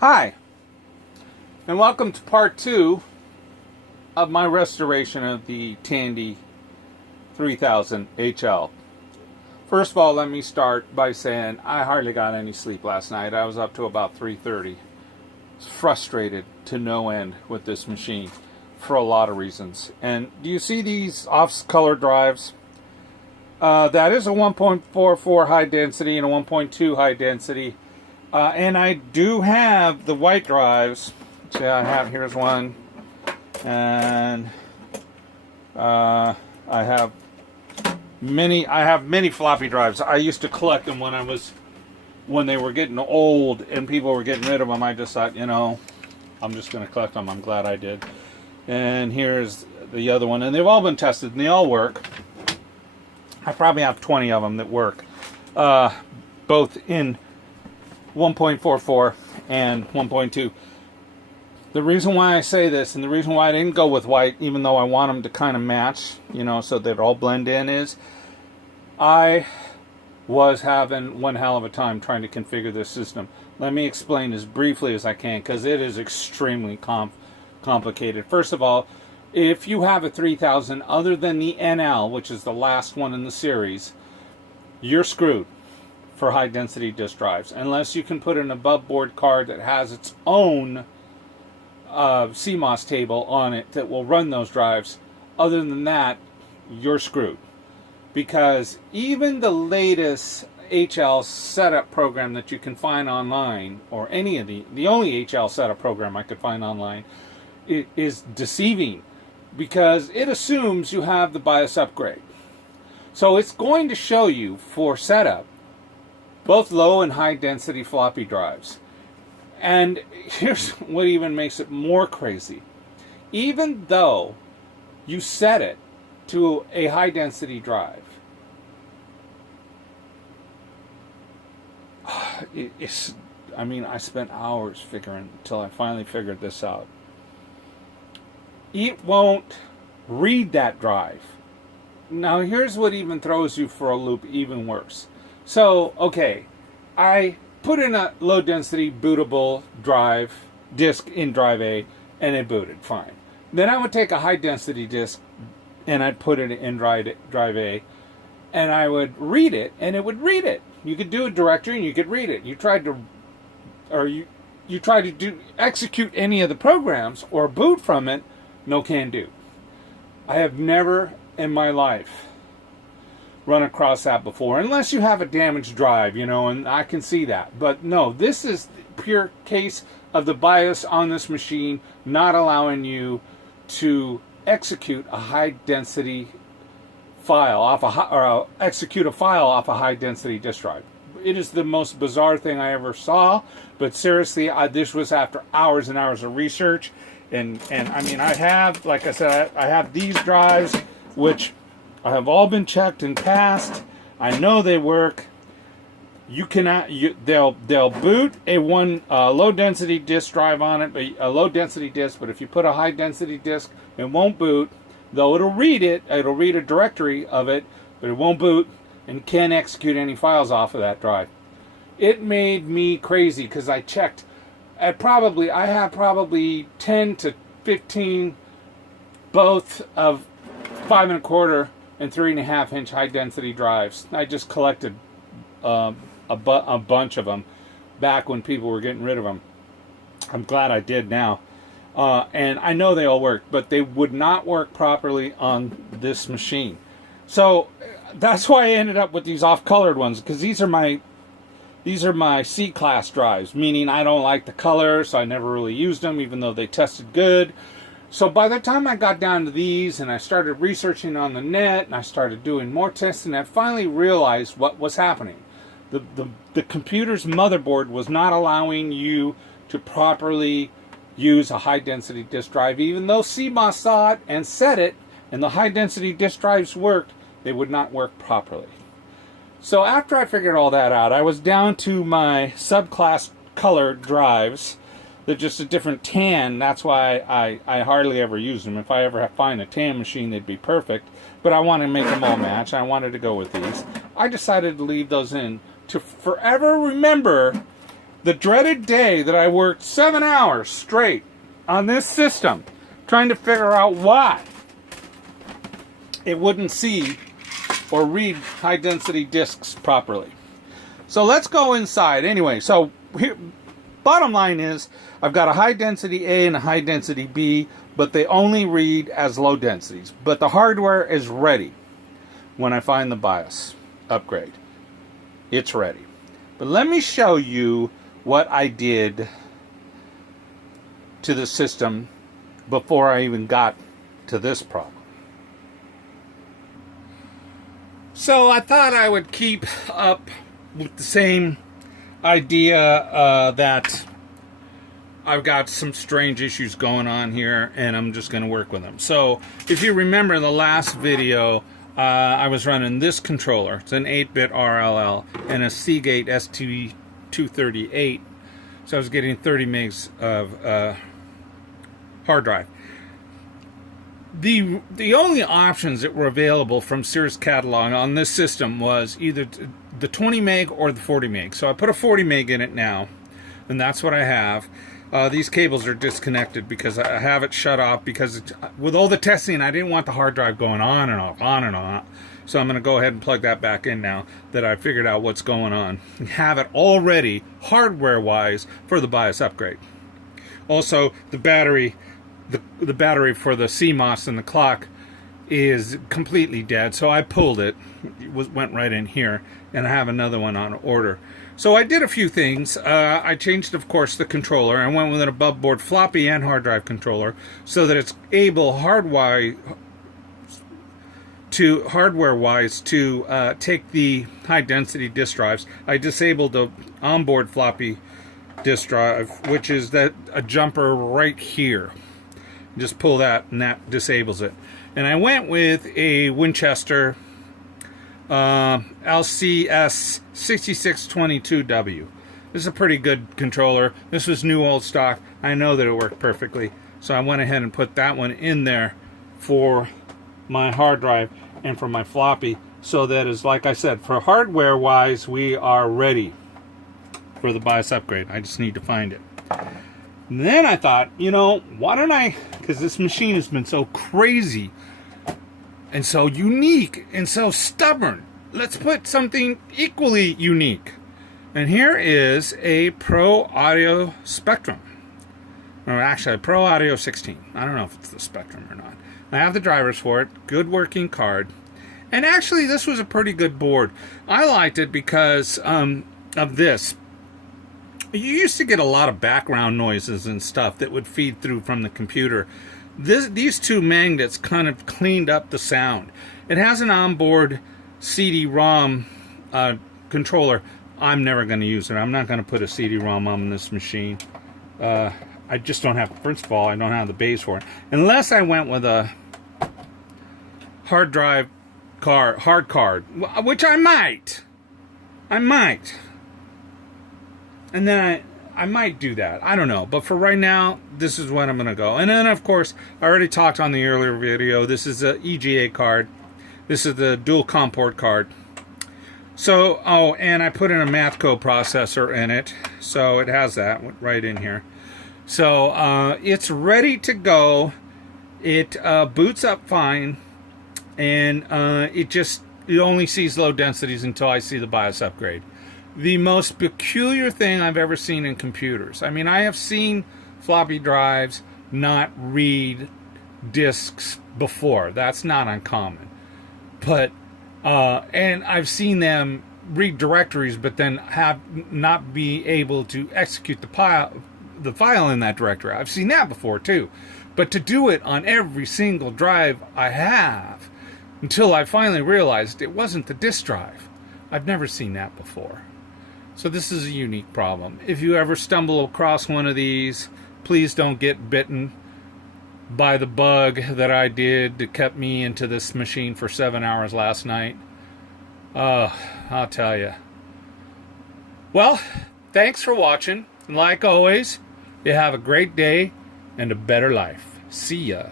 Hi, and welcome to part 2 of my restoration of the Tandy 3000 HL. First of all, let me start by saying I hardly got any sleep last night. I was up to about 3:30. Frustrated to no end with this machine for a lot of reasons. And do you see these off-color drives? That is a 1.44 high density and a 1.2 high density. And I do have the white drives. See, here's one, and I have many floppy drives. I used to collect them when they were getting old and people were getting rid of them. I just thought, I'm just going to collect them. I'm glad I did. And here's the other one, and they've all been tested and they all work. I probably have 20 of them that work, both in 1.44 and 1.2. The reason why I say this, and the reason why I didn't go with white, even though I want them to kind of match, so they all blend in, is I was having one hell of a time trying to configure this system. Let me explain as briefly as I can, because it is extremely complicated. First of all, if you have a 3000 other than the NL, which is the last one in the series, you're screwed for high density disk drives, unless you can put an above board card that has its own CMOS table on it that will run those drives. Other than that, you're screwed, because even the latest HL setup program that you can find online, or any of the only HL setup program I could find online, it is deceiving, because it assumes you have the BIOS upgrade. So it's going to show you for setup both low and high density floppy drives. And here's what even makes it more crazy. Even though you set it to a high density drive, I spent hours figuring until I finally figured this out. It won't read that drive. Now here's what even throws you for a loop even worse. So, okay, I put in a low density bootable disk in drive A, and it booted fine. Then I would take a high density disk and I'd put it in drive A, and I would read it, and it would read it. You could do a directory and you could read it. You tried to execute any of the programs or boot from it, no can do. I have never in my life run across that before, unless you have a damaged drive, and I can see that. But no, this is pure case of the BIOS on this machine not allowing you to execute a high density file or execute a file off a high density disk drive. It is the most bizarre thing I ever saw, but seriously, this was after hours and hours of research, and I have, like I said, I have these drives, which I have all been checked and passed. I know they work. You cannot. They'll boot a low density disk drive on it, a low density disk. But if you put a high density disk, it won't boot. Though it'll read it. It'll read a directory of it, but it won't boot and can't execute any files off of that drive. It made me crazy, because I checked. I have probably 10 to 15, both of 5 1/4 and 3.5 inch high density drives. I just collected a bunch of them back when people were getting rid of them. I'm glad I did now. And I know they all work, but they would not work properly on this machine. So that's why I ended up with these off-colored ones, because these are my C-class drives, meaning I don't like the color, so I never really used them, even though they tested good. So by the time I got down to these and I started researching on the net and I started doing more testing, I finally realized what was happening. The computer's motherboard was not allowing you to properly use a high density disk drive. Even though CMOS saw it and said it, and the high density disk drives worked, they would not work properly. So after I figured all that out, I was down to my subclass colored drives. They're just a different tan. That's why I hardly ever use them. If I ever find a tan machine, they'd be perfect. But I want to make them all match. I wanted to go with these. I decided to leave those in to forever remember The dreaded day that I worked 7 hours straight on this system trying to figure out why it wouldn't see or read high density discs properly. So let's go inside. Anyway, so here, bottom line is I've got a high density A and a high density B, but they only read as low densities. But the hardware is ready when I find the BIOS upgrade. It's ready. But let me show you what I did to the system before I even got to this problem. So I thought I would keep up with the same idea that I've got some strange issues going on here, and I'm just going to work with them. So if you remember in the last video, I was running this controller. It's an 8-bit RLL and a Seagate ST238. So I was getting 30 megs of hard drive. The only options that were available from SEARS catalog on this system was either the 20 meg or the 40 meg. So I put a 40 meg in it now, and that's what I have. These cables are disconnected because I have it shut off because with all the testing, I didn't want the hard drive going on and off, on and on. So I'm going to go ahead and plug that back in now that I figured out what's going on and have it all ready hardware-wise for the BIOS upgrade. Also, the battery for the CMOS and the clock is completely dead, so I pulled it. It went right in here, and I have another one on order. So I did a few things. I changed, of course, the controller. I went with an above-board floppy and hard drive controller so that it's able hardware-wise to take the high-density disk drives. I disabled the onboard floppy disk drive, which is a jumper right here. Just pull that, and that disables it. And I went with a Winchester LCS 6622W. This is a pretty good controller. This was new old stock. I know that it worked perfectly. So I went ahead and put that one in there for my hard drive and for my floppy. So that is, like I said, for hardware wise, we are ready for the BIOS upgrade. I just need to find it. And then I thought, you know, why don't I, because this machine has been so crazy and so unique and so stubborn, let's put something equally unique. And here is a Pro Audio Spectrum. Or actually, a Pro Audio 16. I don't know if it's the Spectrum or not. I have the drivers for it. Good working card. And actually, this was a pretty good board. I liked it because of this. You used to get a lot of background noises and stuff that would feed through from the computer. These two magnets kind of cleaned up the sound. It has an onboard CD-ROM controller. I'm never going to use it. I'm not going to put a CD-ROM on this machine. I just don't have, first of all, I don't have the base for it. Unless I went with a hard drive hard card, which I might. And then I might do that. I don't know. But for right now, this is when I'm going to go. And then, of course, I already talked on the earlier video. This is a EGA card. This is the dual COM port card. So, oh, and I put in a Mathco processor in it. So it has that right in here. So it's ready to go. It boots up fine. And it only sees low densities until I see the BIOS upgrade. The most peculiar thing I've ever seen in computers. I mean, I have seen floppy drives not read disks before. That's not uncommon. But, and I've seen them read directories, but then have not be able to execute the file in that directory. I've seen that before too. But to do it on every single drive I have, until I finally realized it wasn't the disk drive. I've never seen that before. So this is a unique problem. If you ever stumble across one of these, please don't get bitten by the bug that I did that kept me into this machine for 7 hours last night. I'll tell you. Well, thanks for watching. And like always, you have a great day and a better life. See ya.